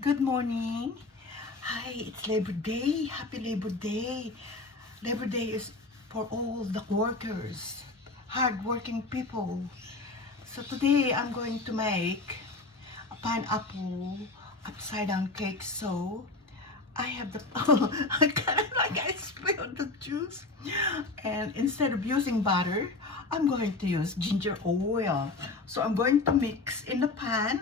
Good morning. Hi, it's Labor Day. Happy Labor Day. Labor Day is for all the workers, hard-working people. So today I'm going to make a pineapple upside down cake. So I have the I kind of like I spilled the juice, and instead of using butter, I'm going to use ginger oil. So I'm going to mix in the pan.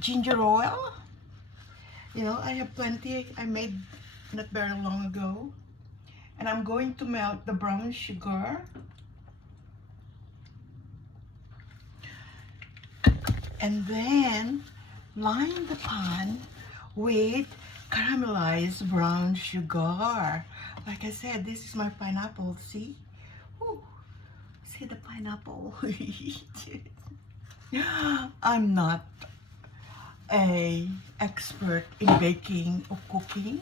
Ginger oil. I have plenty. I made not very long ago. And I'm going to melt the brown sugar. And then line the pan with caramelized brown sugar. Like I said, this is my pineapple. See? Ooh, see the pineapple? I'm not a expert in baking or cooking.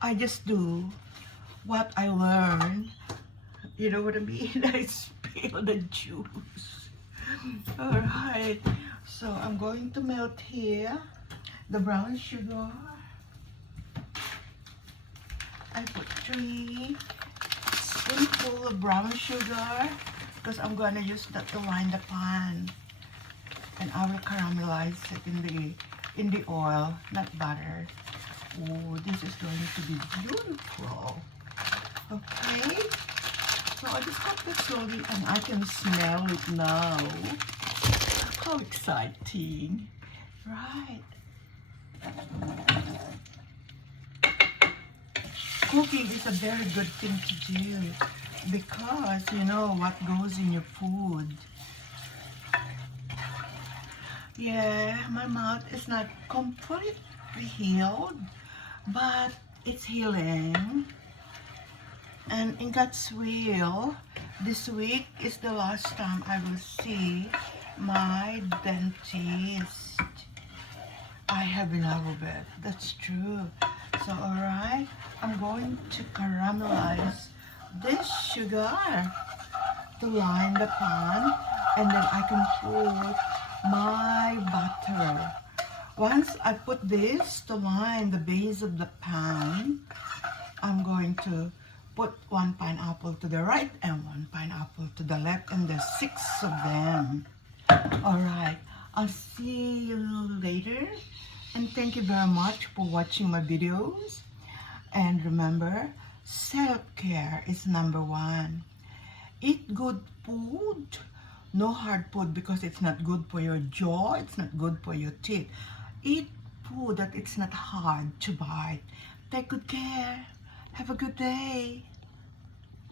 I just do what I learned. You know what I mean? I spill the juice. Alright, so I'm going to melt here the brown sugar. I put 3 spoonfuls of brown sugar because I'm going to use that to line the pan. And I will caramelize it in the oil, not butter. Oh, this is going to be beautiful. Okay, so I just cut it slowly and I can smell it now. How exciting, right? Cooking is a very good thing to do because you know what goes in your food. Yeah, my mouth is not completely healed, but it's healing. And in God's will, this week is the last time I will see my dentist. I have enough of it. That's true. So, alright, I'm going to caramelize this sugar to line the pan, and then I can put my butter. Once I put this to line the base of the pan, I'm going to put 1 pineapple to the right and 1 pineapple to the left, and there's 6 of them. Alright, I'll see you later, and thank you very much for watching my videos. And remember, self-care is #1. Eat good food, no hard food because it's not good for your jaw, it's not good for your teeth. Eat food that it's not hard to bite. Take good care. Have a good day.